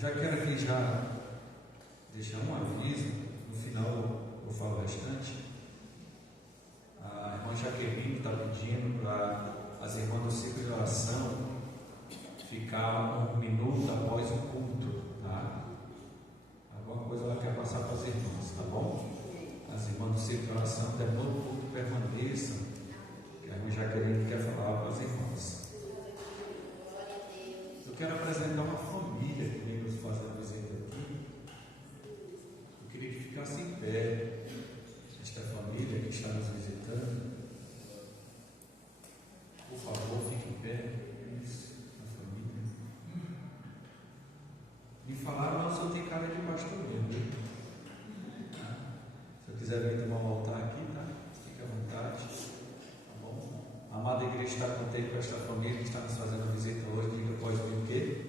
já quero aqui deixar um aviso, no final eu falo o restante. A irmã Jaqueline está pedindo para as irmãs do ciclo de oração ficar 1 minuto após o culto, tá? Alguma coisa ela quer passar para as irmãs, tá bom? As irmãs do ciclo de oração, depois do culto permaneçam, que a irmã Jaqueline quer falar para as irmãs. Eu quero apresentar uma família que vem nos fazer a visita aqui. Eu queria que ficasse em pé esta família que está nos visitando. Por favor, fique em pé. Isso, a família. Me falaram, não, o senhor tem cara de pastor mesmo. Se eu quiser vir tomar um altar aqui, tá? Fique à vontade. Tá bom? A amada igreja está contente com esta família que está nos fazendo a visita hoje. Diga, pode vir o quê?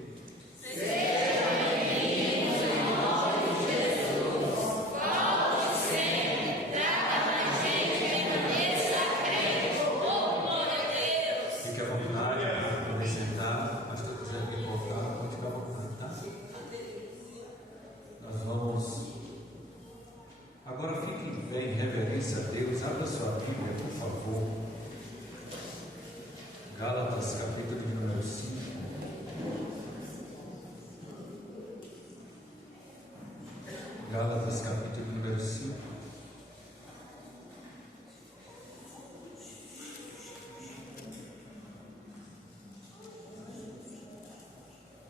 Seja bem-vindo em nome de Jesus. Volte sempre, traga a gente em cabeça crente. Oh, glória a Deus. Fique à vontade, pode sentar. Mas se eu quiser vir voltar, pode ficar à vontade, tá? Nós vamos. Agora fique em pé em reverência a Deus. Abra sua Bíblia, por favor. Gálatas, capítulo número 5. Gálatas, capítulo número 5.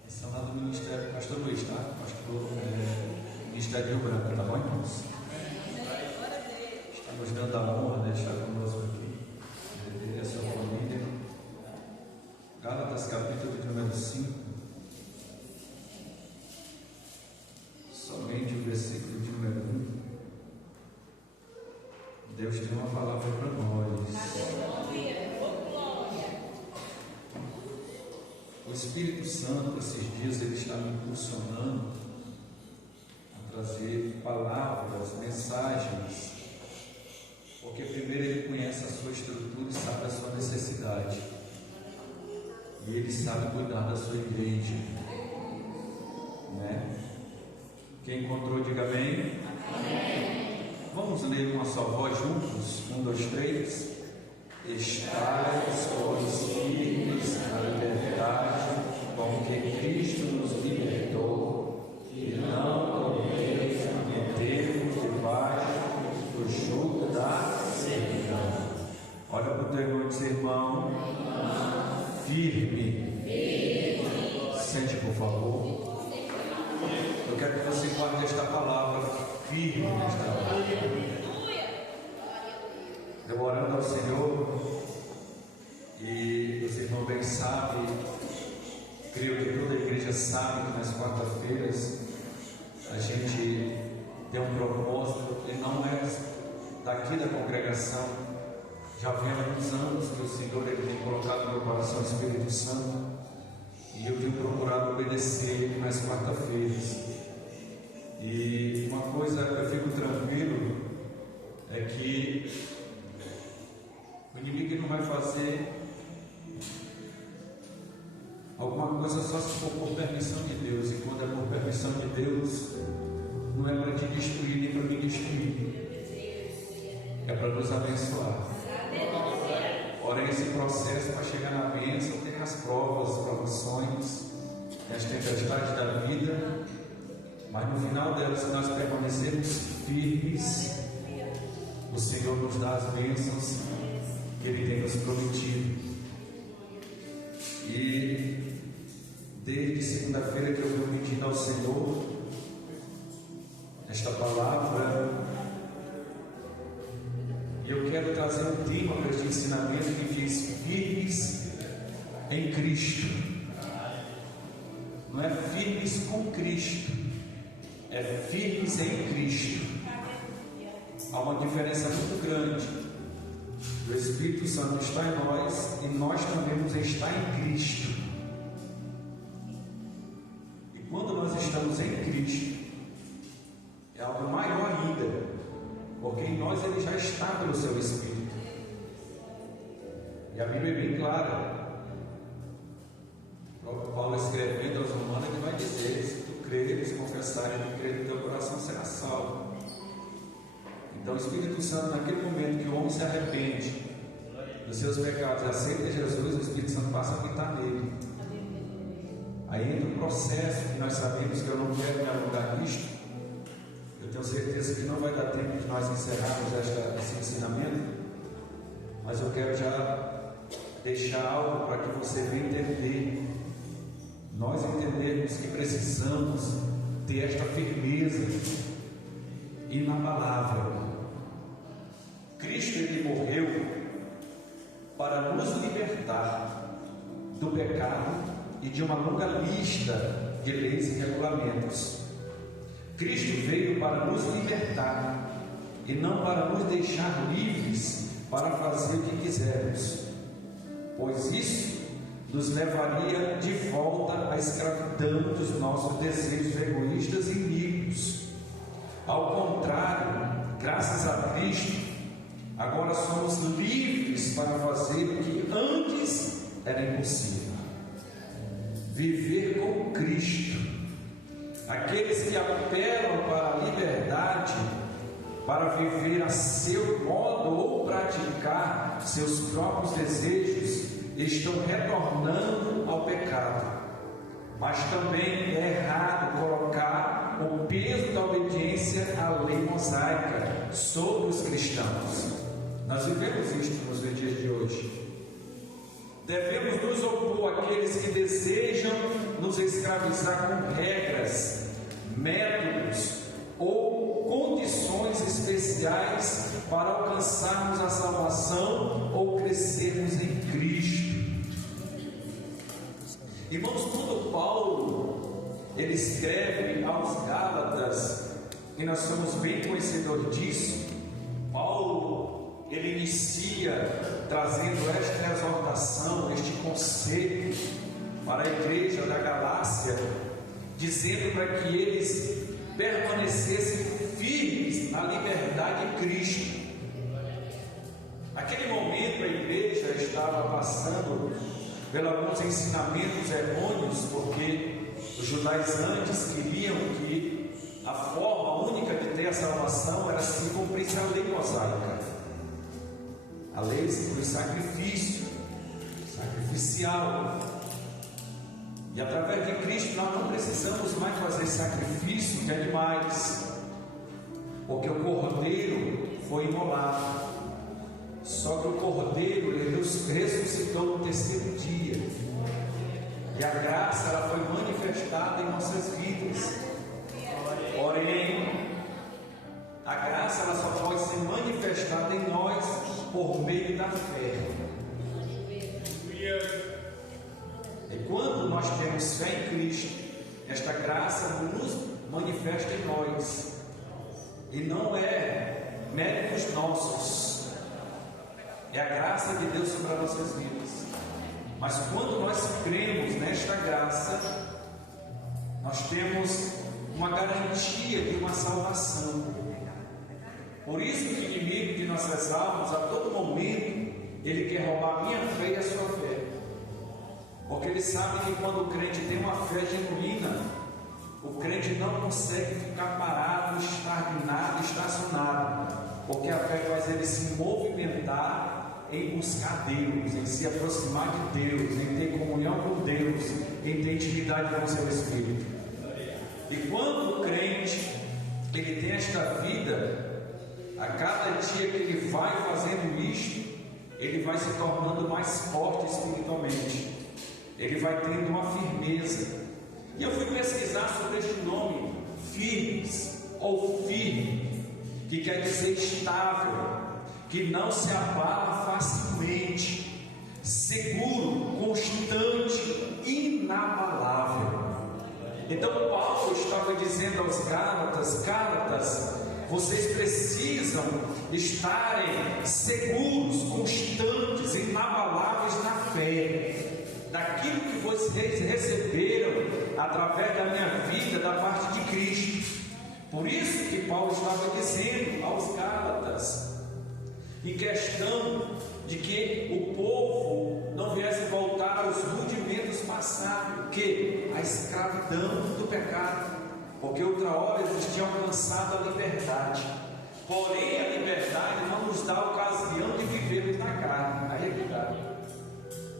Esse é lá do Ministério, Pastor Luiz, tá? Pastor Ministério Rio Branco, tá bom, irmãos? Está nos dando a honra de estar conosco aqui, de a sua família. Gálatas, capítulo número 5. Somente o versículo de número 1. Deus tem uma palavra para nós. O Espírito Santo, esses dias, ele está me impulsionando a trazer palavras, mensagens, porque primeiro ele conhece a sua estrutura e sabe a sua necessidade, e ele sabe cuidar da sua igreja, né? Quem encontrou, diga amém. Amém. Vamos ler uma só voz juntos? 1, 2, 3. Estai, pois, firmes na liberdade com que Cristo nos libertou, e não torneis a meter-vos debaixo do jugo da servidão. Olha para o teu irmão e diz, irmão, firme. Sente, por favor. Eu quero que você guarde esta palavra firme nesta hora. Eu orando ao Senhor, e você irmão bem sabe, creio que toda a igreja sabe que nas quarta-feiras a gente tem um propósito, e não é daqui da congregação. Já vem há muitos anos que o Senhor ele tem colocado no meu coração o Espírito Santo, e eu tenho procurado obedecer nas quarta-feiras. E uma coisa que eu fico tranquilo é que o inimigo não vai fazer alguma coisa só se for por permissão de Deus. E quando é por permissão de Deus, não é para te destruir nem para me destruir, é para nos abençoar. Porém, esse processo para chegar na bênção tem as provas, as provações, as tempestades da vida, mas no final delas, se nós permanecermos firmes, o Senhor nos dá as bênçãos que Ele tem nos prometido. E desde segunda-feira que eu venho pedindo ao Senhor esta palavra, e eu quero trazer um tema para este ensinamento que diz firmes em Cristo. Não é firmes com Cristo, é firmes em Cristo. Há uma diferença muito grande. O Espírito Santo está em nós e nós também vamos estar em Cristo. E quando nós estamos em Cristo, é algo maior ainda, porque em nós Ele já está pelo seu Espírito. E a Bíblia é bem clara. O próprio Paulo, escrevendo aos Romanos, ele vai dizer: se tu crê salvo. Então o Espírito Santo, naquele momento que o homem se arrepende dos seus pecados e aceita Jesus, o Espírito Santo passa a habitar nele. Aí entra um processo que nós sabemos que eu não quero me alongar nisto. Eu tenho certeza que não vai dar tempo de nós encerrarmos esse ensinamento, mas eu quero já deixar algo para que você venha entender. Nós entendermos que precisamos ter esta firmeza inabalável. Cristo, ele morreu para nos libertar do pecado e de uma longa lista de leis e regulamentos. Cristo veio para nos libertar e não para nos deixar livres para fazer o que quisermos, pois isso nos levaria de volta à escravidão dos nossos desejos egoístas e iníquos. Ao contrário, graças a Cristo, agora somos livres para fazer o que antes era impossível: viver com Cristo. Aqueles que apelam para a liberdade, para viver a seu modo ou praticar seus próprios desejos, estão retornando ao pecado. Mas também é errado colocar o peso da obediência à lei mosaica sobre os cristãos. Nós vivemos isto nos dias de hoje. Devemos nos opor àqueles que desejam nos escravizar com regras, métodos ou condições especiais para alcançarmos a salvação ou crescermos em Cristo. Irmãos, quando Paulo ele escreve aos Gálatas, e nós somos bem conhecedores disso, Paulo ele inicia trazendo esta exortação, este conselho para a igreja da Galácia, dizendo para que eles permanecessem firmes na liberdade de Cristo. Naquele momento a igreja estava passando por alguns ensinamentos errôneos, porque os judaizantes queriam que a forma única de ter a salvação era se cumprisse a lei mosaica. A lei foi sacrifício, sacrificial. E através de Cristo nós não precisamos mais fazer sacrifício de animais, porque o cordeiro foi imolado. Só que o cordeiro ele ressuscitou no terceiro dia, e a graça ela foi manifestada em nossas vidas. Porém, a graça ela só pode ser manifestada em nós por meio da fé. E quando nós temos fé em Cristo, esta graça nos manifesta em nós, e não é méritos nossos, é a graça de Deus sobre as nossas vidas. Mas quando nós cremos nesta graça, nós temos uma garantia de uma salvação. Por isso que o inimigo de nossas almas, a todo momento, ele quer roubar a minha fé e a sua fé. Porque ele sabe que quando o crente tem uma fé genuína, o crente não consegue ficar parado, estagnado, estacionado, porque a fé faz ele se movimentar em buscar Deus, em se aproximar de Deus, em ter comunhão com Deus, em ter intimidade com o seu Espírito. E quando o crente ele tem esta vida, a cada dia que ele vai fazendo isto, ele vai se tornando mais forte espiritualmente, ele vai tendo uma firmeza. E eu fui pesquisar sobre este nome, firmes ou firme, que quer dizer estável, que não se abala facilmente, seguro, constante, inabalável. Então Paulo estava dizendo aos Gálatas, vocês precisam estarem seguros, constantes, inabaláveis na fé, daquilo que vocês receberam através da minha vida, da parte de Cristo. Por isso que Paulo estava dizendo aos Gálatas, em questão de que o povo não viesse voltar aos rudimentos passados, que a escravidão do pecado. porque outra hora eles tinham alcançado a liberdade. Porém, a liberdade não nos dá a ocasião de vivermos na carne. Aí é que dá,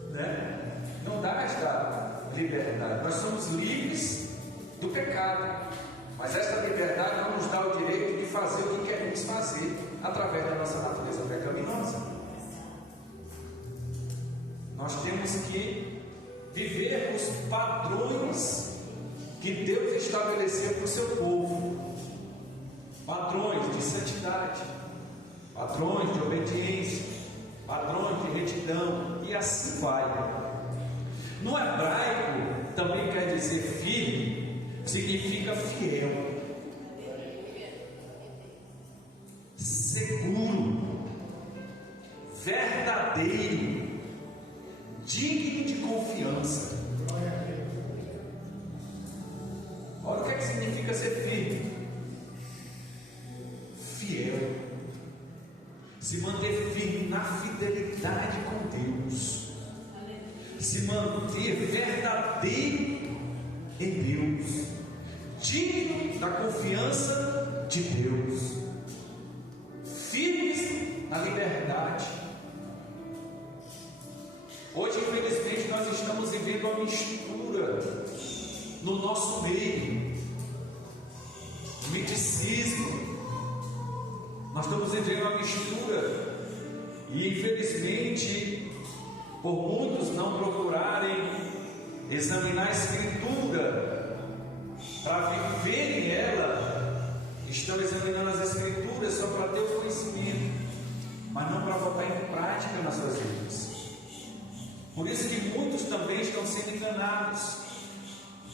né? Não dá esta liberdade. Nós somos livres do pecado, mas esta liberdade não nos dá o direito de fazer o que queremos fazer através da nossa natureza pecaminosa. Nós temos que viver os padrões que Deus estabeleceu para o seu povo, padrões de santidade, padrões de obediência, padrões de retidão, e assim vai. No hebraico também quer dizer firme, significa fiel, seguro, verdadeiro, digno de confiança. Olha o que é que significa ser firme: fiel, se manter firme na fidelidade com Deus, se manter verdadeiro em Deus, digno da confiança de Deus, firmes na liberdade. Hoje, infelizmente, nós estamos vivendo uma mistura no nosso meio, miticismo. Nós estamos vivendo uma mistura, e infelizmente, por muitos não procurarem examinar a Escritura para viverem ela, estão examinando as Escrituras só para ter o conhecimento, mas não para botar em prática nas suas vidas. Por isso que muitos também estão sendo enganados,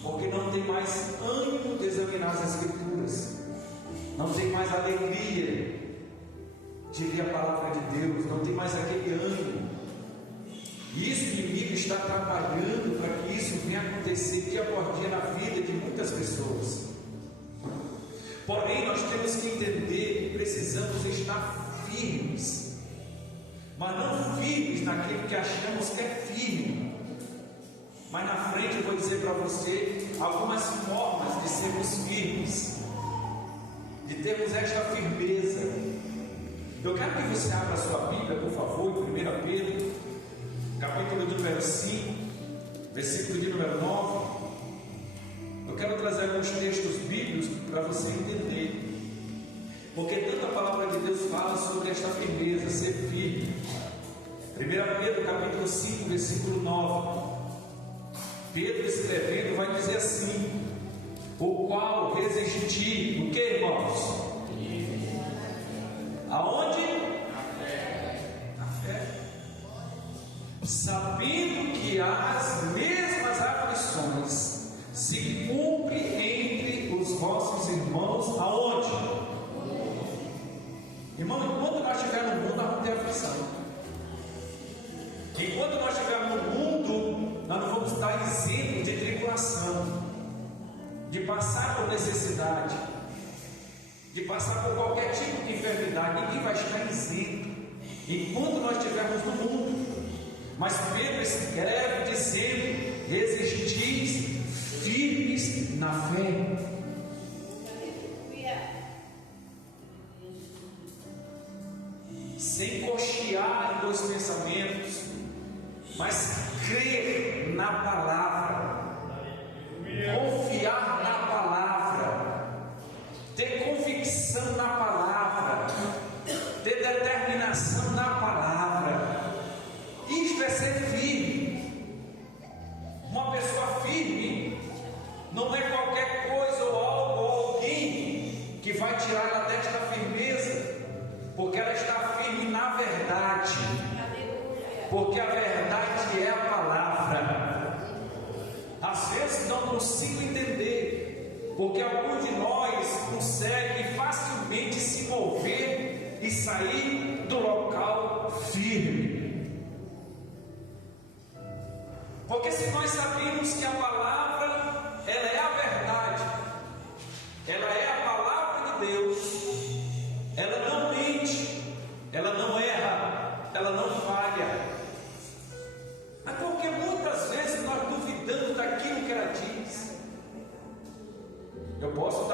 porque não tem mais ânimo de examinar as Escrituras, não tem mais alegria de ler a palavra de Deus, não tem mais aquele ânimo. E isso, o inimigo está trabalhando para que isso venha acontecer dia após dia na vida de muitas pessoas. Porém, nós temos que entender que precisamos estar firmes, mas não firmes naquilo que achamos que é firme. Mas na frente eu vou dizer para você algumas formas de sermos firmes, de termos esta firmeza. Eu quero que você abra a sua Bíblia, por favor, em 1 Pedro, capítulo de número 5, versículo de número 9. Eu quero trazer alguns textos bíblicos para você entender, porque tanta palavra de Deus fala sobre esta firmeza, ser firme. 1 Pedro, capítulo 5, versículo 9. Pedro escrevendo vai dizer assim: o qual resistir, o que, irmãos? Aonde? Na fé. Sabendo que as mesmas aflições se cumprem entre os vossos irmãos, aonde? Irmão, enquanto nós estivermos no mundo, nós vamos ter aflição. Enquanto nós estivermos no mundo, nós não vamos estar isentos de tribulação, de passar por necessidade, de passar por qualquer tipo de enfermidade. Ninguém vai estar isento enquanto nós estivermos no mundo. Mas Pedro escreve dizendo: resistis firmes na fé. Sem cochear em dois pensamentos, mas crer na palavra, confiar na palavra, ter convicção na palavra, ter determinação na palavra. Isto é ser firme. Uma pessoa firme não é qualquer coisa ou algo ou alguém que vai tirá-la desta firmeza, porque ela está firme na verdade, porque a verdade é a palavra. Às vezes não consigo entender, porque alguns de nós conseguem facilmente se mover e sair do local firme. Porque se nós sabemos que a palavra, ela é a verdade, ela é a palavra de Deus, ela não mente, ela não erra, ela não falha. Mas porque muitas vezes nós duvidamos daquilo que ela diz. Eu posso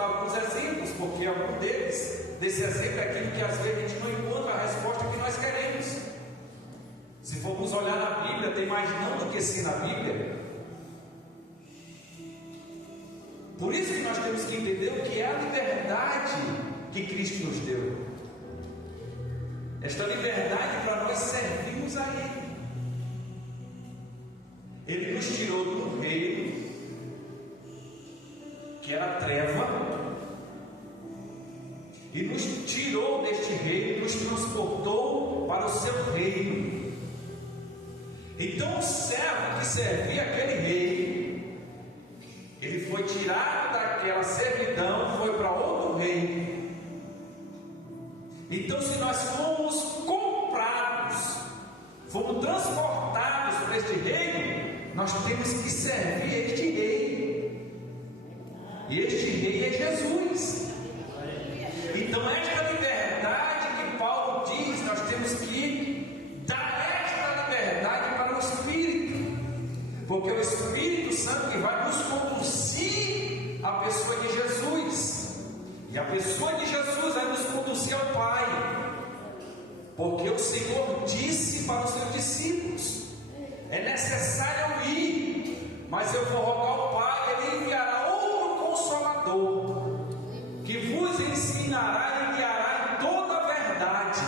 porque algum desse exemplo é aquilo que às vezes a gente não encontra a resposta que nós queremos. Se formos olhar na Bíblia, tem mais não do que sim na Bíblia. Por isso que nós temos que entender o que é a liberdade que Cristo nos deu. Esta liberdade para nós servirmos a Ele. Ele nos tirou do reino que era treva e nos tirou deste reino, nos transportou para o seu reino. Então o servo que servia aquele rei, ele foi tirado daquela servidão, foi para outro reino. Então, se nós fomos comprados, fomos transportados para este reino, nós temos que servir este rei. E este rei é Jesus. Então, esta liberdade que Paulo diz, nós temos que dar esta liberdade para o Espírito, porque é o Espírito Santo que vai nos conduzir à pessoa de Jesus. E a pessoa de Jesus vai nos conduzir ao Pai, porque o Senhor disse para os seus discípulos: é necessário eu ir, mas eu vou rogar ao Pai, Ele enviará outro Consolador, que vos ensinará e guiará em toda a verdade.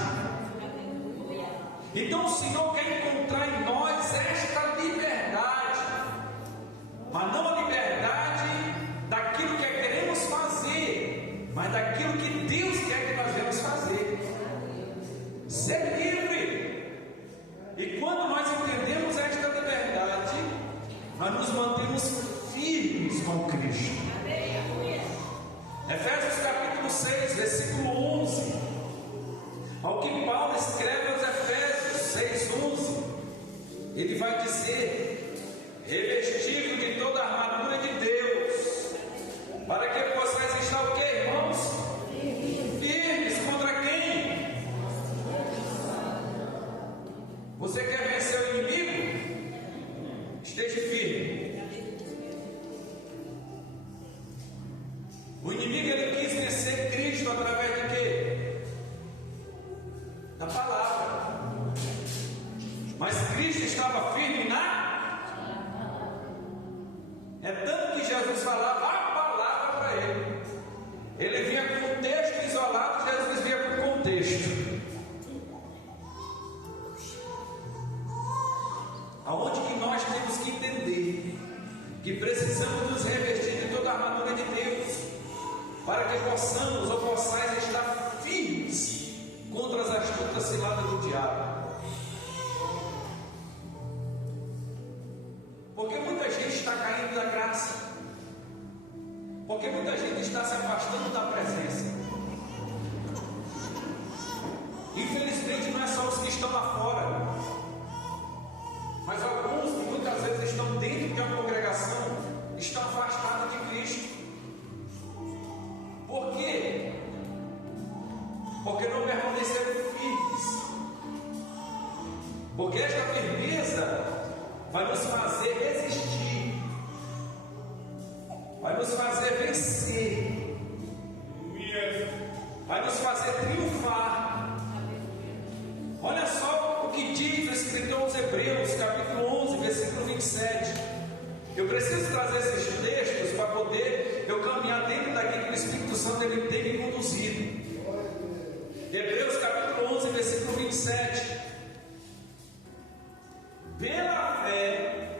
Então o Senhor quer encontrar em nós esta liberdade, mas não a liberdade daquilo que queremos fazer, mas daquilo que Deus quer que nós venhamos fazer. Ser livre. E quando nós entendemos esta liberdade, nós nos mantemos firmes com Cristo. Efésios capítulo 6, versículo 11. Ao que Paulo escreve aos Efésios 6:11, ele vai dizer: revestido de toda a armadura de Deus, para que possais estar o que, irmãos? Firmes contra quem? Você quer vencer o inimigo? Esteja firme. O inimigo, ele quis vencer Cristo através de quê? Da palavra. Mas Cristo estava firme é tanto que Jesus falava a palavra para ele. Ele vinha com um texto isolado, Jesus vinha com um contexto. Aonde que nós temos que entender que precisamos nos revestir de toda a armadura de Deus, para que possamos ou possais estar firmes contra as astutas ciladas do diabo. Porque muita gente está caindo da graça, porque muita gente está se afastando da presença. Infelizmente não é só os que estão lá fora, mas alguns que muitas vezes estão dentro de uma congregação estão afastados de Cristo. Por quê? Porque não permaneceram firmes. Porque esta firmeza vai nos fazer resistir, vai nos fazer vencer, vai nos fazer triunfar. Olha só o que diz o escritor aos Hebreus, capítulo 11, versículo 27. Eu preciso trazer esses textos para poder eu caminhar dentro daquilo que o Espírito Santo ele tem me conduzido. Hebreus capítulo 11, versículo 27. Pela fé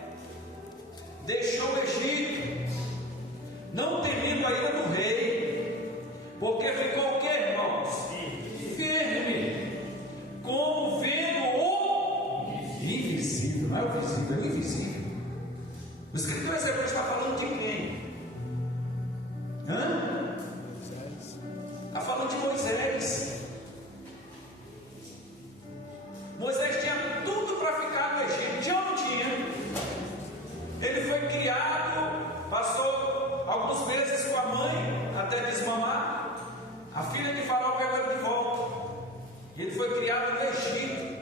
deixou o Egito, não temendo a ira do rei, porque ficou o que, irmãos? Firme, como vendo o invisível. Não é o visível, é o invisível. O escritor Hebreus está falando de quem? Está falando de Moisés. Moisés tinha tudo para ficar no Egito, tinha ou não tinha? Ele foi criado, passou alguns meses com a mãe até desmamar. A filha de Faraó pegou ele de volta. Ele foi criado no Egito,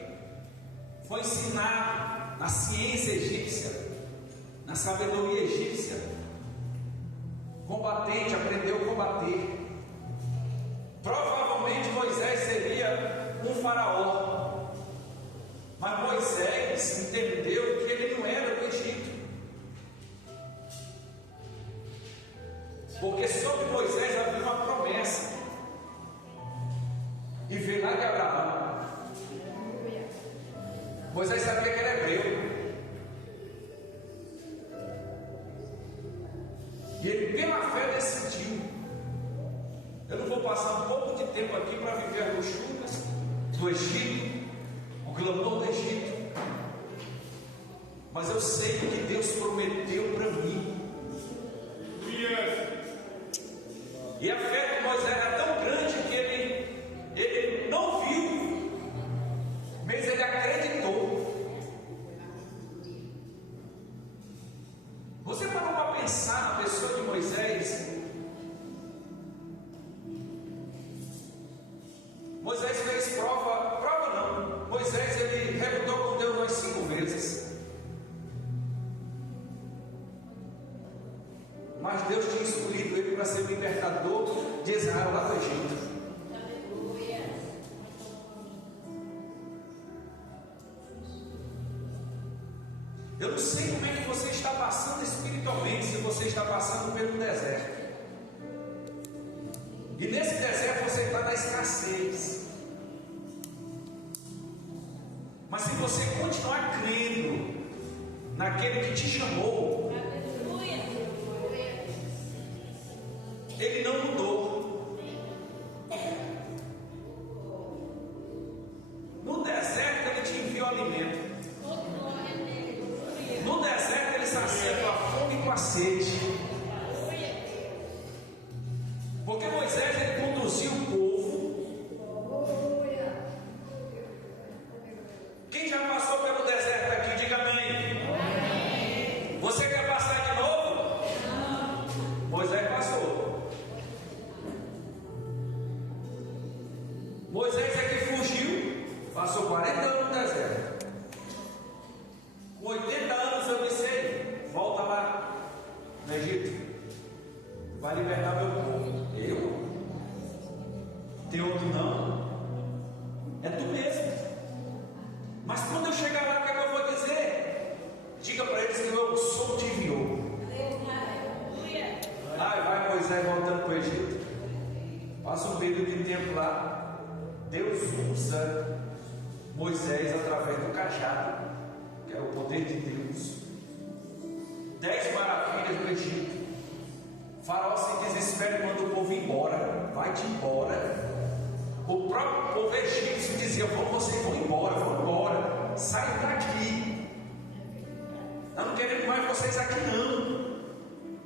foi ensinado na ciência egípcia, na sabedoria egípcia. Combatente, aprendeu a combater. Provavelmente Moisés seria um faraó, mas Moisés entendeu que ele não era do Egito, porque sobre Moisés havia uma promessa, e veio lá de Abraão. Moisés sabia que era hebreu, e ele pela fé decidiu: eu não vou passar um pouco de tempo aqui para viver as luxúrias do Egito, o glamour do Egito, mas eu sei o que Deus prometeu para mim. E a fé de Moisés era tão grande que ele não viu, mas ele acreditou. Você parou para pensar na pessoa de Moisés? Moisés fez prova não. Moisés ele relutou com Deus umas 5 vezes. Mas Deus tinha escolhido ele para ser o libertador de Israel lá do Egito. Eu não sei como é que você está passando espiritualmente, se você está passando pelo deserto. E nesse deserto você está na escassez. Mas se você continuar crendo naquele que te chamou, ele não mudou. No deserto ele te enviou alimento. No deserto ele sacia com a fome e com a sede. Porque Moisés ele conduziu o povo. Quem já passou pelo deserto aqui, diga amém. Você quer passar de novo? Moisés passou. Moisés é que fugiu, passou 40 anos no deserto. Com 80 anos eu disse: ei, volta lá no Egito, vai libertar meu povo. Eu? Tem outro não? É tu mesmo. Mas quando eu chegar lá, o que é que eu vou dizer? Diga para eles que eu sou te enviou. Vai Moisés voltando para o Egito. Passa um período de tempo lá. Deus usa Moisés através do cajado, que é o poder de Deus. 10 maravilhas do Egito. Faraó se desespera e manda o povo embora. Vai-te embora. O próprio povo egípcio dizia: vocês vão embora, saiam daqui. Nós não queremos mais vocês aqui não.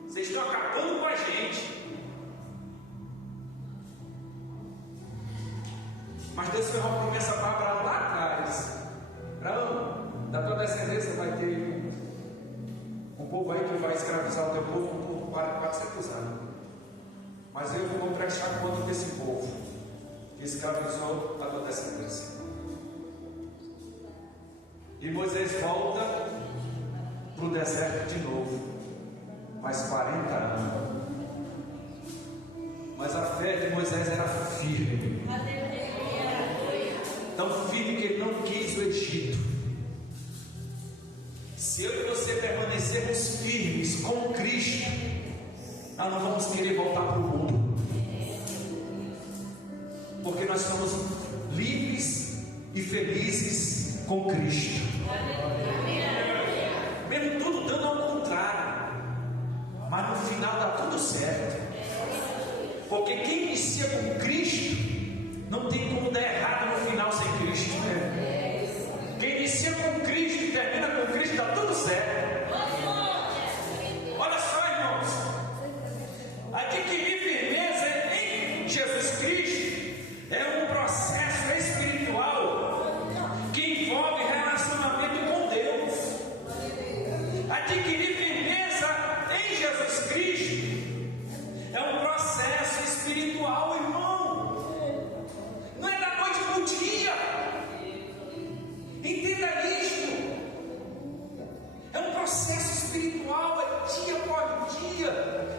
Vocês estão acabando com a gente. Mas Deus fez uma promessa para Abraão lá atrás: Abraão, da tua descendência vai ter um povo aí que vai escravizar o teu povo por 400 anos. Mas eu vou prestar conta desse povo que escravizou a tua descendência. E Moisés volta para o deserto de novo, mais 40 anos. Mas a fé de Moisés era firme, tão firme que ele não quis o Egito. Se eu e você permanecermos firmes com Cristo, nós não vamos querer voltar para o mundo, porque nós somos livres e felizes com Cristo. Mesmo tudo dando ao contrário, mas no final dá tudo certo, porque quem inicia com Cristo não tem como dar errado no final sem Cristo, né? Quem inicia com Cristo e termina com Cristo, dá tudo certo. Olha só, irmãos, adquirir firmeza em Jesus Cristo é um processo espiritual que envolve relacionamento com Deus. Adquirir firmeza em Jesus Cristo é um processo espiritual, irmão. Não é da noite para o dia. Entenda isto. É um processo espiritual, é dia após dia,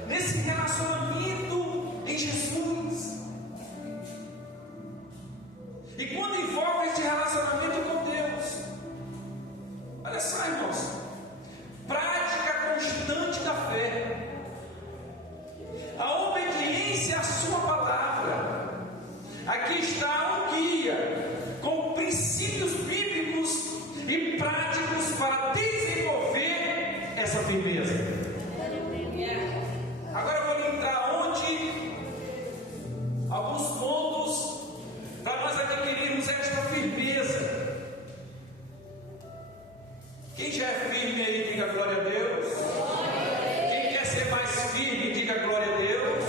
nesse relacionamento em Jesus. firmeza. Agora eu vou lembrar onde alguns pontos para nós adquirirmos esta firmeza. Quem já é firme aí, diga glória a Deus. Quem quer ser mais firme, diga glória a Deus.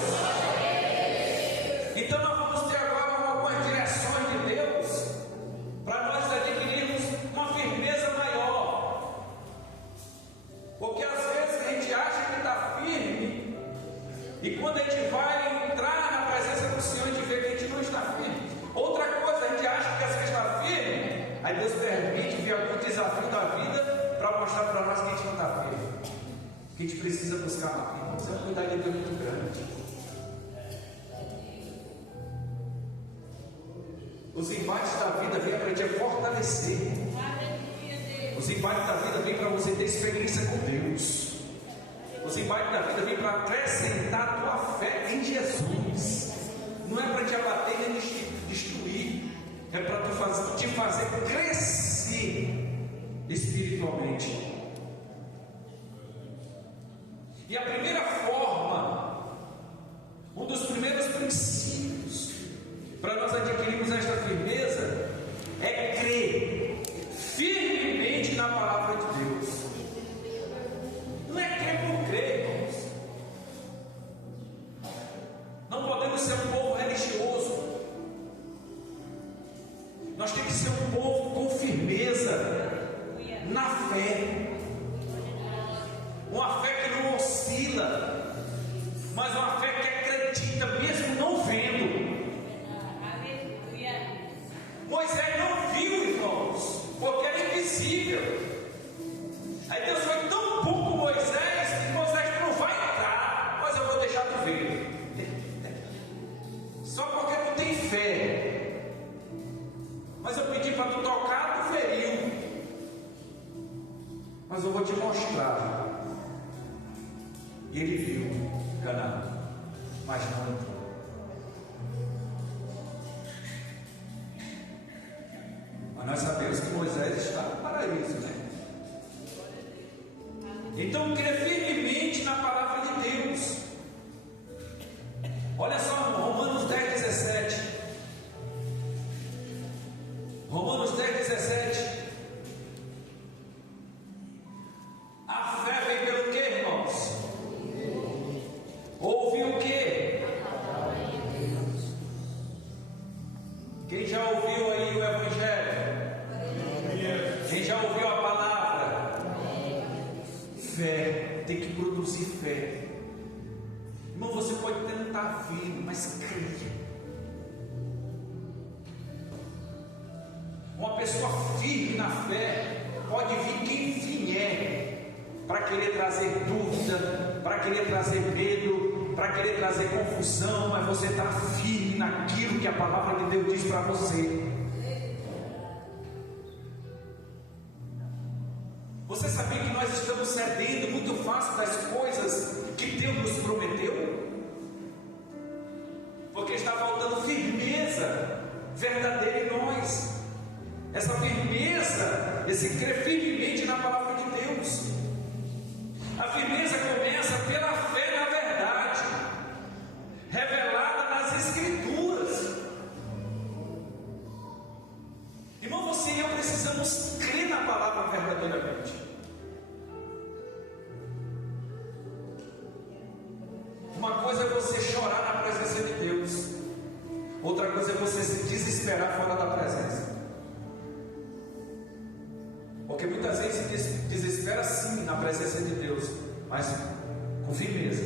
Então nós vamos ter agora algumas direções de Deus para nós adquirirmos uma firmeza maior. Porque às vezes a gente acha que está firme, e quando a gente vai entrar na presença do Senhor, a gente vê que a gente não está firme. Outra coisa, a gente acha que às vezes está firme, aí Deus permite vir algum desafio da vida para mostrar para nós que a gente não está firme, que a gente precisa buscar uma firma. Isso é uma cuidado de Deus muito grande. Os embates da vida vêm para a gente fortalecer. Os embates da vida vêm para você ter experiência com Deus. Os embates da vida vêm para acrescentar a tua fé em Jesus. Não é para te abater nem te destruir, é para te fazer crescer espiritualmente. E a primeira forma, um dos primeiros princípios para nós adquirirmos esta firmeza é crer firmemente na palavra de Deus. Não é crer por crer, irmãos. Não podemos ser um povo religioso. Nós temos que ser um povo com firmeza na fé. Uma fé que não oscila, mas uma fé que acredita mesmo não vendo. Moisés não viu, irmãos, porque era invisível. Aí Deus foi tão bom com Moisés que Moisés, tu não vai entrar, mas eu vou deixar tu ver. Só porque tu tem fé. Mas eu pedi para tu tocar, tu feriu. Mas eu vou te mostrar. E ele viu Canaã, mas não entrou. Mas nós sabemos que Moisés está no paraíso, né? Então crer firmemente na palavra de Deus. Olha só, Romanos 10:17. Romanos 10:17. A fé vem pelo quê, irmãos? Ouve o quê? Quem já ouviu aí o Evangelho? Quem já ouviu a palavra? Fé, tem que produzir fé. Irmão, você pode tentar vir, mas creia. Uma pessoa firme na fé pode vir quem vier para querer trazer dúvida, para querer trazer medo, para querer trazer confusão, mas você está firme naquilo que a palavra de Deus diz para você. Você sabia que nós estamos cedendo muito fácil das coisas que Deus nos prometeu? Porque está faltando firmeza verdadeira em nós. Essa firmeza, esse crer firmemente na palavra de Deus. A firmeza começa pela fé na verdade, revelada nas Escrituras. Irmão, você e eu precisamos crer na palavra verdadeiramente. Uma coisa é você chorar na presença de Deus, outra coisa é você se desesperar fora da presença. Porque muitas vezes se desespera sim na presença de Deus, mas com firmeza,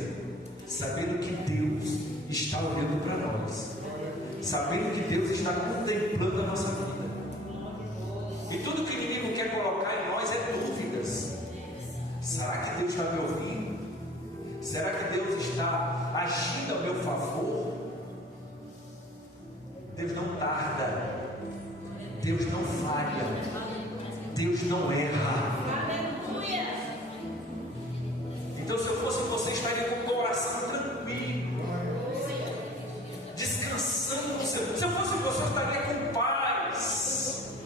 sabendo que Deus está olhando para nós, sabendo que Deus está contemplando a nossa vida. E tudo que o inimigo quer colocar em nós é dúvidas. Será que Deus está me ouvindo? Será que Deus está agindo a meu favor? Deus não tarda, Deus não falha, Deus não erra. Então, se eu fosse você, estaria com o coração tranquilo, descansando no Senhor. Se eu fosse você, eu estaria com paz.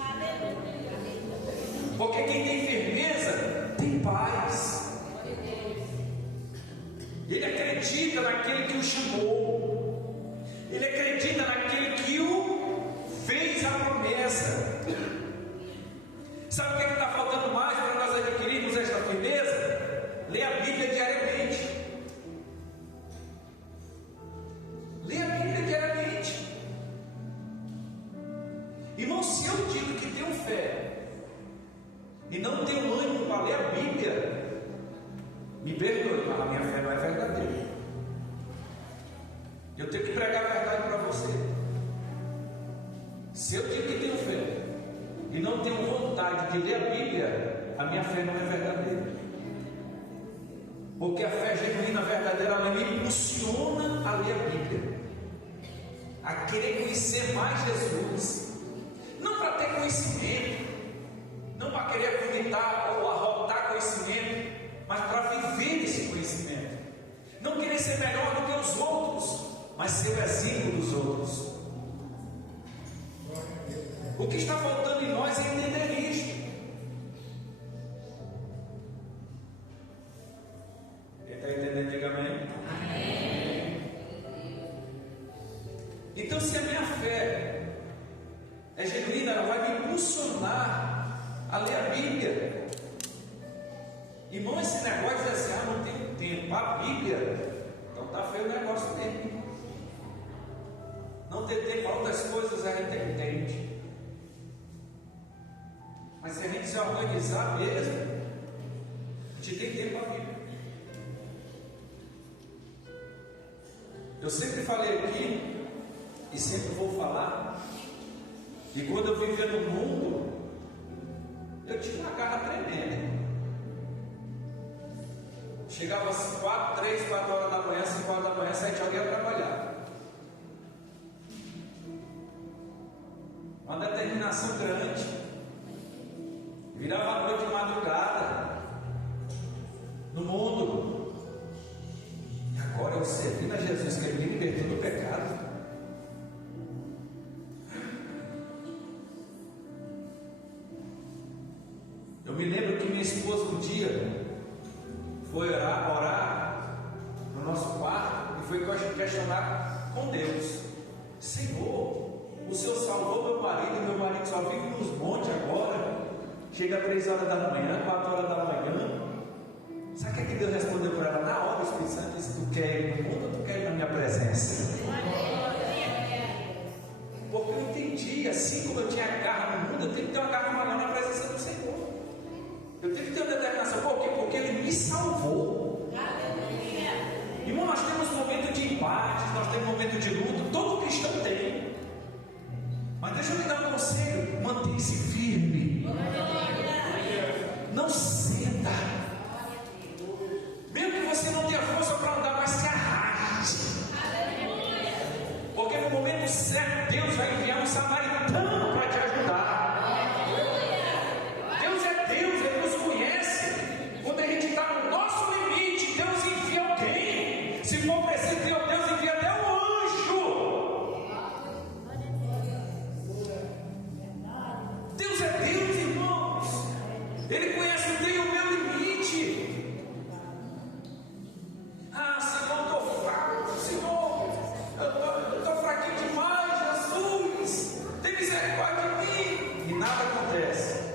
Porque quem tem firmeza tem paz. Ele acredita naquele que o chamou, ele acredita naquele que o fez a promessa. Sabe o que está faltando mais para nós adquirirmos esta firmeza? Ler a Bíblia diariamente. Ler a Bíblia diariamente. Irmão, se eu digo que tenho fé e não tenho ânimo para ler a Bíblia, me perdoe, mas a minha fé não é verdadeira. Eu tenho que pregar a verdade para você. Se eu digo que tenho fé e não tenho vontade de ler a Bíblia, a minha fé não é verdadeira. Porque a fé genuína, verdadeira, ela me impulsiona a ler a Bíblia, a querer conhecer mais Jesus, não para ter conhecimento, não para querer vomitar ou arrotar conhecimento, mas para viver esse conhecimento. Não querer ser melhor do que os outros, mas ser o exemplo dos outros. O que está faltando em nós é entender isto. Quem está entendendo, diga amém. Então, se a minha fé é genuína, ela vai me impulsionar a ler a Bíblia. Irmão, esse negócio de assim, não tenho tempo, a Bíblia, então está feio o negócio dele. Não ter tempo para outras coisas a gente entende. Mas se a gente se organizar mesmo, a gente tem tempo para a Bíblia. Eu sempre falei aqui, e sempre vou falar, e quando eu vivia no mundo, eu tinha uma garra tremenda. Chegava às 3, 4 horas da manhã, 5 horas da manhã, 7 horas ia trabalhar. Uma determinação grande. Virava a noite de madrugada no mundo. E agora eu servi a Jesus, que Ele me libertou do pecado. Eu me lembro que minha esposa um dia foi orar no nosso quarto e foi questionar com Deus: Senhor, o Senhor salvou meu marido só vive nos montes agora. Chega 3 horas da manhã, 4 horas da manhã. Sabe o que é que Deus respondeu para ela? Na hora o Espírito Santo disse: tu quer ir no mundo ou tu quer ir na minha presença? Porque eu entendi, assim como eu tinha garra no mundo, eu tenho que ter uma garra maior na presença do Senhor. Eu tenho que ter uma determinação. Por quê? Porque Ele me salvou. Irmão, nós temos momento de embate, nós temos momento de luta, todo cristão tem. Mas deixa eu lhe dar um conselho: mantenha-se firme. Não senta. Mesmo que você não tenha força para andar, mas se arraste. Porque no momento certo, Deus vai enviar um samaritano para te ajudar. Deus é Deus, Ele nos conhece. Quando a gente está no nosso limite, Deus envia alguém. Se for preciso, Deus envia até um anjo. Deus é Deus, irmãos. Ele conhece o teu e o meu limite. Ah, Senhor, eu estou fraco. Senhor, eu estou fraquinho demais. Jesus, tem misericórdia de mim. E nada acontece.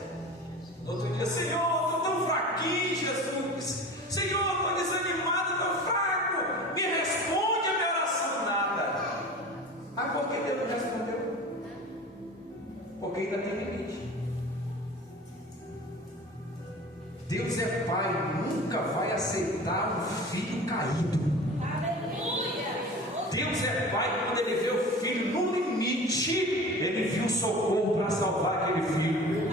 No outro dia: Senhor, eu estou tão fraquinho, Jesus. Senhor, eu estou desanimado, estou fraco. Me responde a minha oração. Nada. Mas por que Deus não respondeu? Porque ainda tem limite. Deus é Pai, nunca vai aceitar um filho caído. Deus é Pai, quando Ele vê o filho no limite, Ele viu socorro para salvar aquele filho.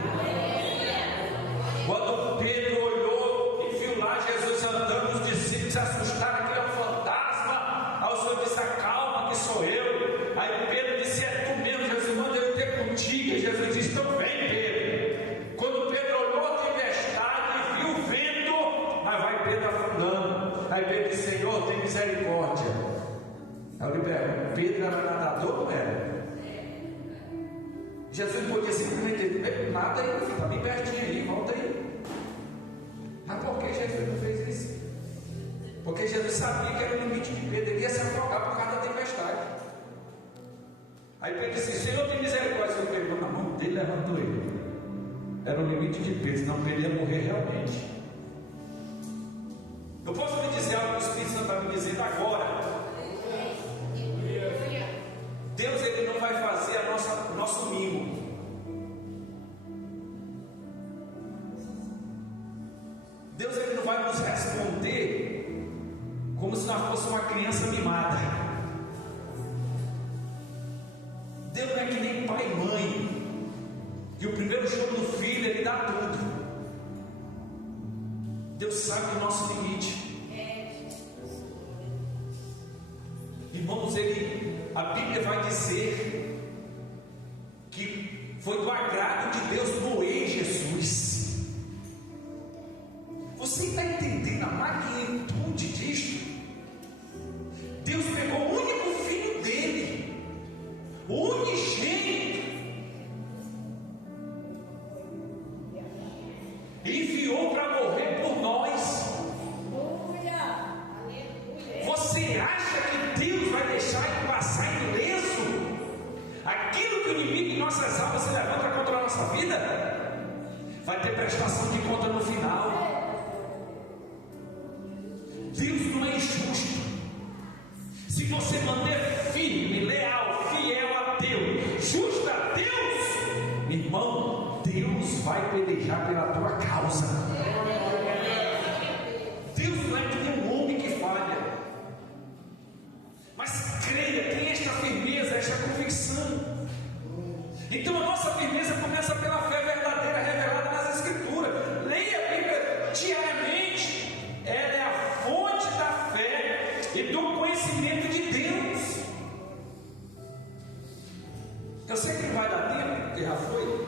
Quando Pedro olhou e viu lá Jesus andando, os discípulos se assustaram, aquele é um fantasma. Aí o Senhor disse: acalma, que sou eu. Aí Pedro disse: é tu mesmo, Jesus, manda eu ter contigo. E Jesus disse: então vem, Pedro. Quando Pedro olhou a tempestade e viu o vento, mas vai Pedro afundando. Aí Pedro disse: Senhor, tem misericórdia. Aí eu lhe pergunto: Pedro era nadador ou não era? Jesus podia simplesmente ter: nada aí, está bem pertinho aí, volta aí. Mas por que Jesus não fez isso? Porque Jesus sabia que era o limite de Pedro, ele ia se afogar por causa da tempestade. Aí Pedro disse: Senhor, tem misericórdia. Ele pegou na mão dele, levantou ele. Era o limite de Pedro, senão ele ia morrer realmente. Eu posso lhe dizer algo que o Espírito Santo está me dizendo agora. Deus, ele não vai fazer o nosso mimo. Deus, ele não vai nos responder como se nós fôssemos uma criança mimada. Deus não é que nem pai e mãe, que o primeiro choro do filho ele dá tudo. Deus sabe o nosso limite. Irmãos, a Bíblia vai dizer que foi do agrado de Deus moer Jesus. Você está entendendo a magnitude disto? Deus pegou o único filho dele, o unigênito, e enviou para morrer por nós. Você acha que Deus vai deixar ele passar ileso? Aquilo que o inimigo em nossas almas se levanta contra a nossa vida, vai ter prestação de conta no final. Deus não é injusto. Se você manter firme, leal, fiel a Deus, justo a Deus, irmão, Deus vai pelejar pela tua causa. Deus não é que nem um homem que falha. Mas creia, tenha esta firmeza, esta convicção. Então a nossa firmeza começa pela fé verdadeira revelada nas Escrituras. Leia a Bíblia diariamente. Ela é a fonte da fé e do conhecimento de Deus. Eu sei que não vai dar tempo, porque já foi.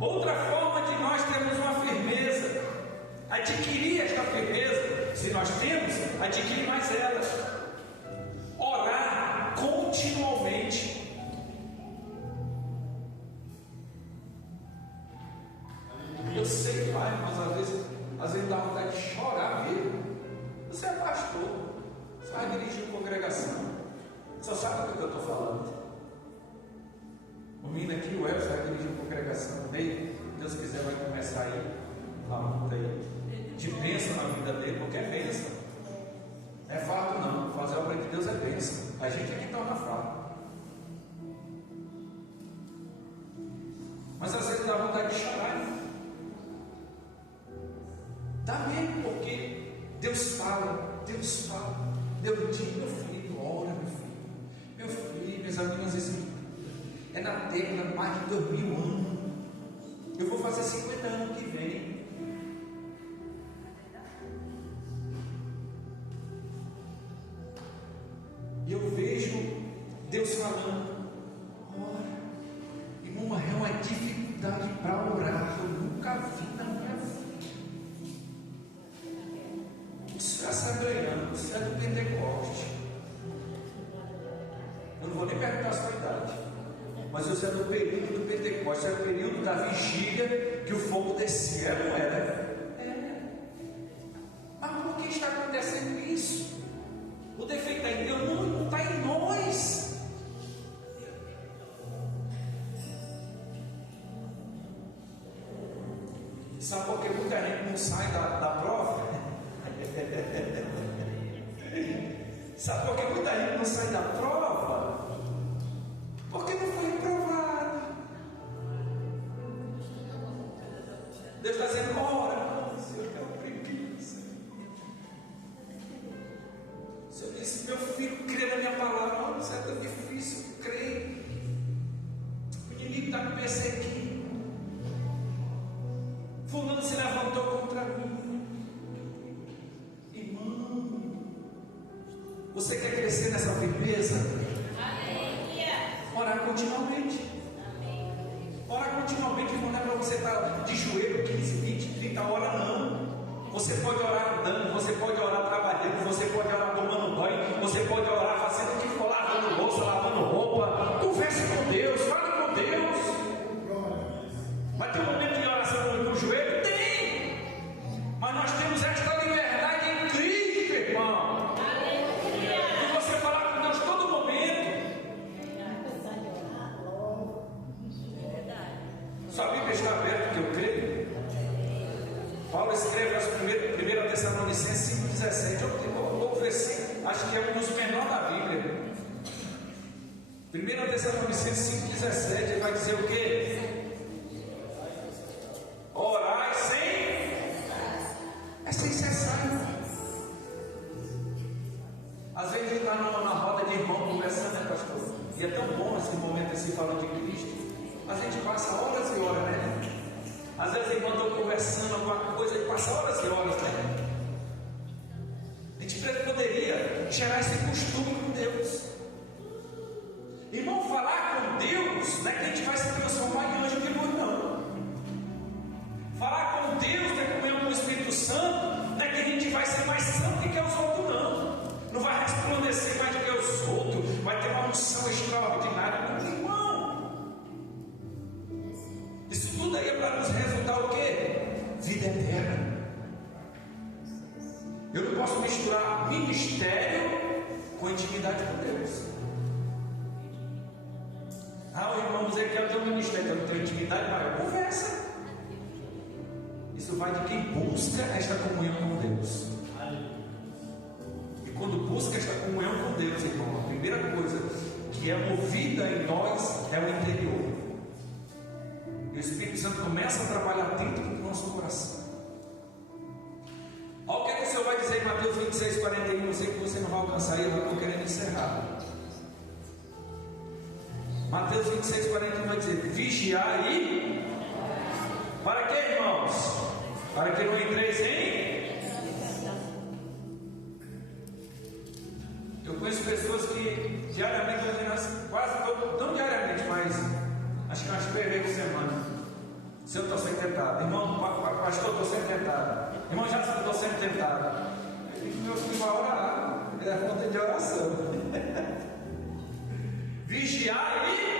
Outra forma de nós termos uma firmeza, adquirir esta firmeza, se nós temos, adquirir mais ela. Orar continualmente. Eu sei, pai, mas às vezes dá vontade de chorar mesmo. Você é pastor, você vai dirigir uma congregação, só sabe do que eu estou falando. O menino aqui, o Elcio, vai dirigir uma congregação, meio, Deus quiser, vai começar aí, uma luta aí, de bênção na vida dele, porque é bênção. Não é fardo não, fazer a obra de Deus é bênção. A gente é que torna fardo. Mas às vezes dá vontade de chorar, né? Dá mesmo, porque Deus fala. Deus diz: meu filho, ora, meu filho. Meu filho, examina as Escrituras. É na terra há mais de 2000 anos. Eu vou fazer 50 anos que vem. E eu vejo Deus falando: ora. Irmão, é uma dificuldade para orar. Eu nunca vi na minha vida. Isso é assembleiano, isso é do Pentecoste. Eu não vou nem perguntar a sua idade, mas isso é do período do Pentecoste, é o período da vigília que o fogo descia. Não era? É. Mas por que está acontecendo isso? O defeito está em Deus, não está em nós. Sabe por que muita gente não sai da prova? Sabe por que muita gente não sai da prova? Porque não foi reprovado. Deus está dizendo: ora, Senhor, eu preguiça. O Senhor disse: meu filho, crê na minha palavra. Não, isso é tão difícil, creio. O inimigo está me perseguindo. Fulano se levantou contra mim. Irmão, você quer crescer nessa firmeza? Orar continualmente. Orar continualmente. Não é para você estar de joelho 15, 20, 30 horas, não. Você pode orar andando, você pode orar trabalhando, você pode orar tomando banho, você pode orar fazendo o que for, lavando louça, lavando roupa. Converse com Deus, fale com Deus. Vai ter um momento de oração no joelho? Tem. Mas nós temos esta ligação. 1 Tessalonicenses 5,17, ele vai dizer o quê? Orai sem cessar, irmão. Às vezes a gente está na roda de irmão conversando, né, pastor? E é tão bom esse momento assim, falando de Cristo. A gente passa horas e horas, né? Às vezes irmão estão conversando alguma coisa e passa horas e horas, né? A gente poderia gerar esse costume com Deus. Irmão, falar com Deus não é que a gente vai se transformar em anjo de luz, não. Falar com Deus, ter comunhão com o Espírito Santo, não é que a gente vai ser mais santo que os outros, não. Não vai resplandecer mais do que os outros, vai ter uma unção extraordinária. Não, irmão. Isso tudo aí é para nos resultar o quê? Vida eterna. Eu não posso misturar ministério com intimidade com Deus. O irmão dizer que eu tenho ministério, eu não tenho intimidade, mas conversa. Isso vai de quem busca esta comunhão com Deus. E quando busca esta comunhão com Deus, irmão, a primeira coisa que é movida em nós é o interior. E o Espírito Santo começa a trabalhar dentro do nosso coração. Olha o que é que o Senhor vai dizer em Mateus 26, 41. Eu sei que você não vai alcançar aí, eu estou querendo encerrar. Mateus 26, 41 vai dizer: vigiai e para que, irmãos? Para que não entreis em. Eu conheço pessoas que diariamente fazem assim, quase todo, não diariamente, mas acho que umas 3 vezes por semana. Se eu estou sendo tentado, irmão, pastor, estou sendo tentado, irmão, já estou sendo tentado. Eu digo, meu filho vai orar, ele é fonte de oração. Vigiai e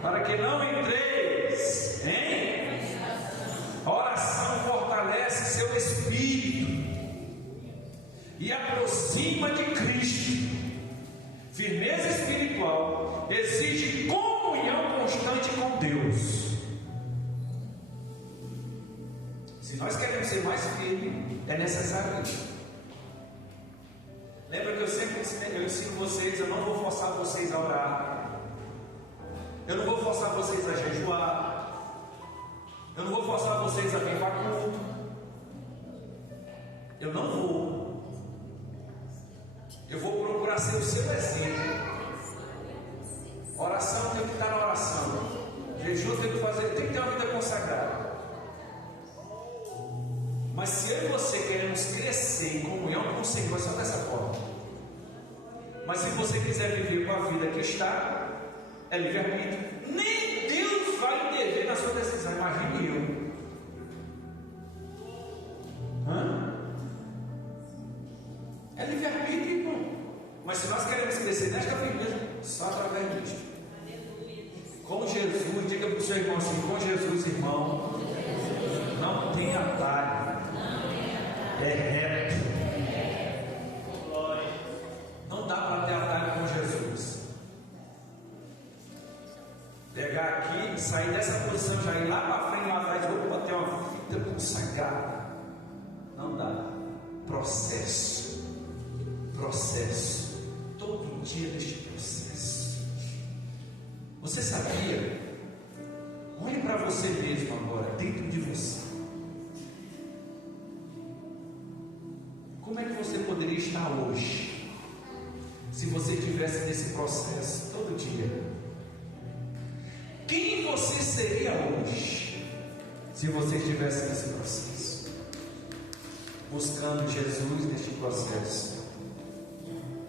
para que não entreis em. A oração fortalece seu espírito e aproxima de Cristo. Firmeza espiritual exige comunhão constante com Deus. Se nós queremos ser mais firmes, é necessário isso. Lembra que eu sempre ensino vocês, eu não vou forçar vocês a orar, eu não vou forçar vocês a jejuar, eu não vou forçar vocês a vir para culto, eu não vou. Eu vou procurar ser o seu exemplo. Oração tem que estar na oração, jejum tem que fazer, tem que ter uma vida consagrada. Mas se eu e você queremos crescer em comunhão com o Senhor, é só dessa forma. Mas se você quiser viver com a vida que está, é livre-arbítrio. Nem Deus vai intervir na sua decisão, imagine eu. É livre-arbítrio, irmão. Mas se nós queremos crescer nesta firmeza, só através disto. Com Jesus, diga para o seu irmão assim: com Jesus, irmão, não tem atalho. É reto. Não dá para ter atalho com Jesus. Pegar aqui, sair dessa posição, já ir lá para frente, lá atrás, vou ter uma vida consagrada. Não dá. Processo. Todo dia neste processo. Você sabia? Olhe para você mesmo agora, dentro de você. Como é que você poderia estar hoje, se você estivesse nesse processo todo dia? Quem você seria hoje, se você estivesse nesse processo? Buscando Jesus neste processo,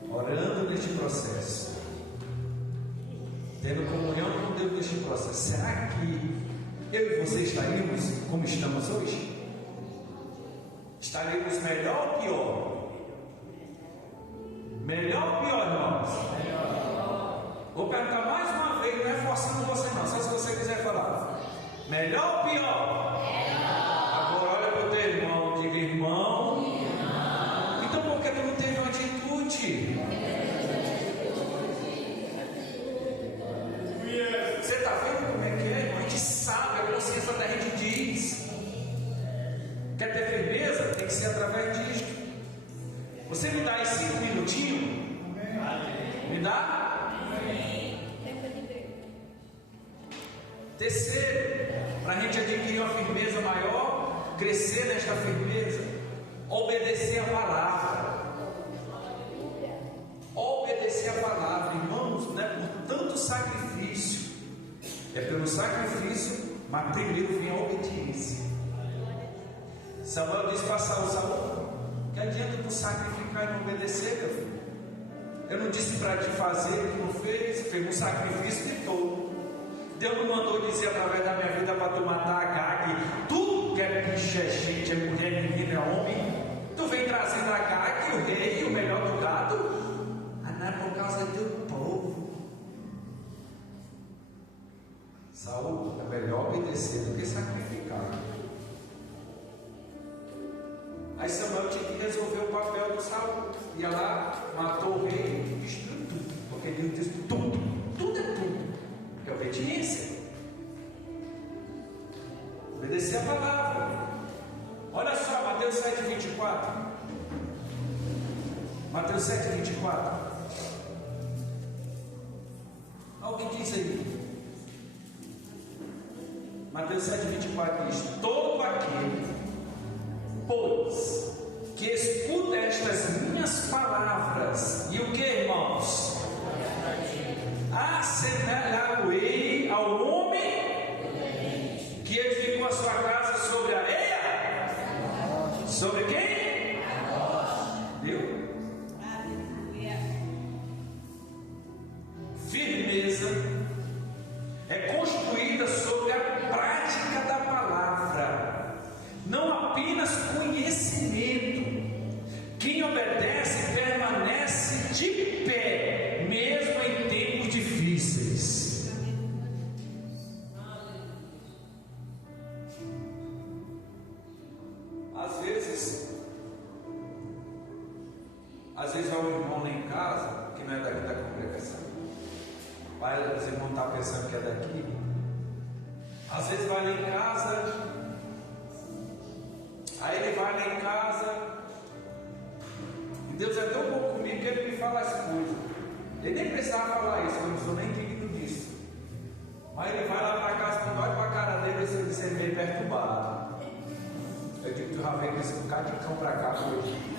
orando neste processo, tendo comunhão com Deus neste processo. Será que eu e você estaríamos como estamos hoje? Estaremos melhor ou pior? Melhor ou pior, irmãos? Vou perguntar mais uma vez, não é forçando você não, só se você quiser falar. Melhor ou pior? Agora olha para o teu irmão, diga: irmão. Então por que tu não teve uma atitude? Você está vendo como é que é, irmão? A gente sabe, a consciência da gente diz. Quer ter firmeza? Tem que ser através disto. Você me dá aí 5 minutinhos? Me dá? Terceiro, para a gente adquirir uma firmeza maior, crescer nesta firmeza, obedecer a palavra. Obedecer a palavra, irmãos, não é por tanto sacrifício, é pelo sacrifício, mas primeiro vem a obediência. Samuel disse para Saul: que adianta tu sacrificar e não obedecer, meu filho? Eu não disse para te fazer, tu não fez, fez um sacrifício de todo. Deus não mandou dizer através da minha vida para tu matar Agag, tudo que é bicho, é gente, é mulher, menino, é homem. Tu vem trazendo Agag, o rei, o melhor do gado. Não é por causa do povo. Saul, é melhor obedecer do que sacrificar. Aí Samuel tinha que resolver o papel do Saul. Ia lá, matou o rei e destruiu tudo. Porque Deus disse tudo, tudo é tudo. É obediência. Obedecer a palavra. Olha só, Mateus 7,24. Mateus 7,24. Olha o que diz aí. Mateus 7,24 diz: todo aquele, pois, que escuta estas minhas palavras, e o que, irmãos? Assemelhar-o-ei ao homem que edificou a sua casa sobre a areia. Sobre quem? Viu? Firmeza é construída sobre a prática da palavra, não apenas conhecimento. Quem obedece permanece de pé, mesmo em tempos difíceis. Às vezes vai um irmão lá em casa, que não é daqui da congregação. Os irmãos estão pensando que é daqui. Às vezes vai lá em casa, aí ele vai lá em casa, e Deus é tão bom comigo que ele me fala as coisas. Ele nem precisava falar isso, eu não sou nem digno disso. Mas ele vai lá para casa, quando olha para a cara dele, ele se sente meio perturbado. Eu digo que o Rafael disse: um cara de cão para cá hoje.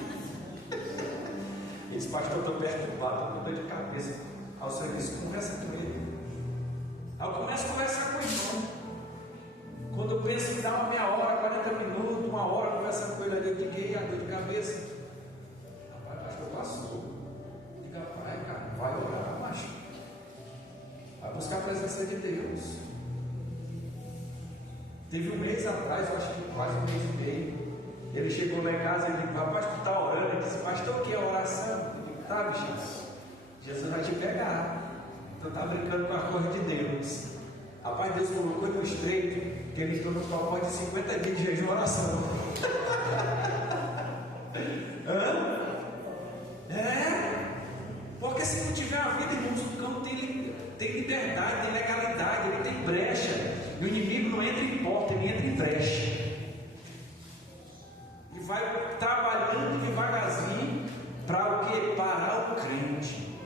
Ele disse: pastor, eu estou perturbado, estou com dor de cabeça. Aí o Senhor disse: conversa com ele. Aí eu começo a conversar com ele. Quando eu penso em dar uma meia hora, 40 minutos, uma hora conversando com ele ali, eu digo: a dor de cabeça. Rapaz, pastor, passou. Diga: pai, cara, vai orar, macho. Vai buscar a presença de Deus. Teve um mês atrás, eu acho que quase um mês e meio, ele chegou lá em casa e disse: rapaz, tu está orando? Ele disse: pastor, o que é oração? Eu digo: tá, bicho, Jesus vai te pegar. Tu está brincando com a coisa de Deus. Rapaz, Deus colocou no estreito que ele entrou no pacote de 50 dias de jejum e oração. Porque se não tiver a vida, irmãos, o campo tem liberdade, tem legalidade, ele tem brecha. E o inimigo não entra em porta, ele entra em brecha. E vai trabalhando devagarzinho para o que? Parar o crente.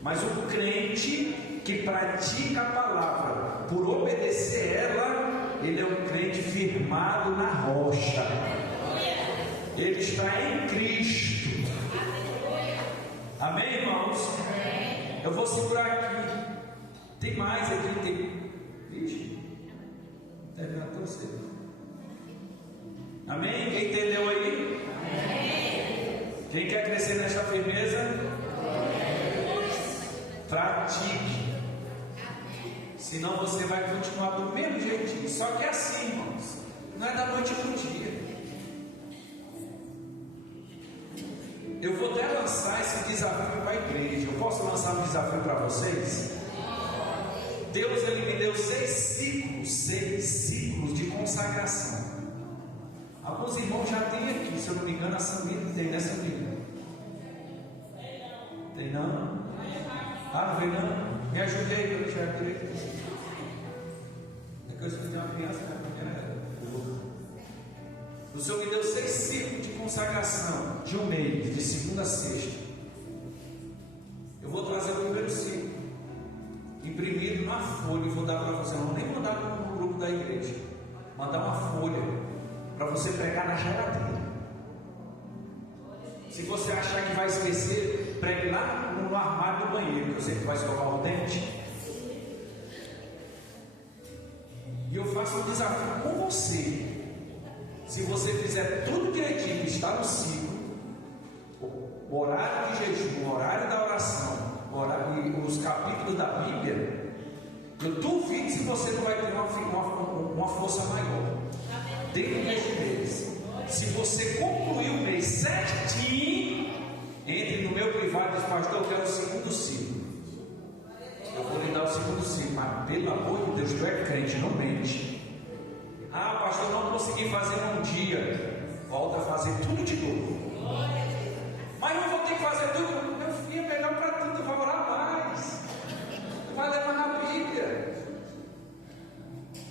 Mas o crente que pratica a palavra por obedecer ela, ele é um crente firmado na rocha. Ele está em Cristo. Amém, irmãos? Eu vou segurar aqui. Tem mais aqui, tem. Vixe, terminar tão cedo. Amém? Quem entendeu aí? Amém. Quem quer crescer nesta firmeza? Pratique. Senão você vai continuar do mesmo jeitinho. Só que é assim, irmãos. Não é da noite para o dia. Eu vou até lançar esse desafio para a igreja. Eu posso lançar um desafio para vocês? Deus, ele me deu 6 ciclos de consagração. Alguns irmãos já têm aqui, se eu não me engano, a Samira tem, né, Samira? Tem não? Ah, não vem não? Me ajude aí para eu deixar direito. É que eu escutei uma criança, né? O Senhor me deu 6 ciclos de consagração de um mês, de segunda a sexta. Eu vou trazer o primeiro ciclo. imprimido na folha, e vou dar para você. Não vou nem mandar para o grupo da igreja, mandar uma folha para você pregar na geladeira. Se você achar que vai esquecer, pregue lá no armário do banheiro, que você vai escovar o dente. E eu faço um desafio com você. Se você fizer tudo direitinho, está no ciclo, o horário de jejum, o horário da oração, os capítulos da Bíblia, eu duvido se você não vai ter uma força maior dentro deste mês. Se você concluir o mês certinho, entre no meu privado e diz: pastor, eu quero o segundo ciclo. Eu vou lhe dar o segundo ciclo, mas pelo amor de Deus, tu é crente, não mente. Ah, pastor, não consegui fazer num dia. Volta a fazer tudo de novo. Mas eu vou ter que fazer tudo. Meu filho, é melhor para tudo, tu vai orar mais. Tu vai ler mais na Bíblia.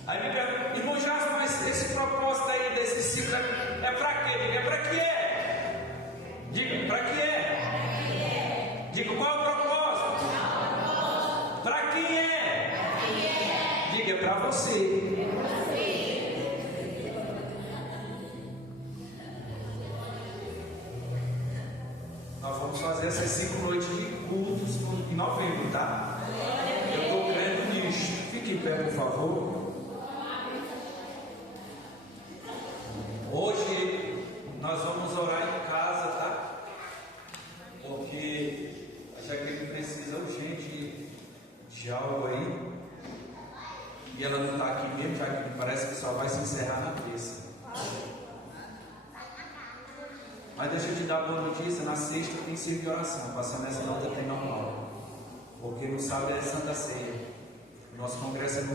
Aí me pergunta: irmão Jasper, mas esse propósito aí desse ciclo é para quê? Diga, é para que é? Diga, para que é? Diga, qual é o propósito? Para quem é? Diga, é para você. Nós vamos fazer essas 5 noites de cultos em novembro, tá? Eu estou crendo nisso. Fique em pé, por favor. Hoje nós vamos orar em casa, tá? Porque a Jaqueline precisa urgente de algo aí. E ela não está aqui mesmo, Jaqueline. Parece que só vai se encerrar na terça. Mas deixa eu te dar boa notícia: na sexta tem serviço de oração. Passando essa nota tem normal. Porque no sábado é Santa Ceia. Nosso congresso é no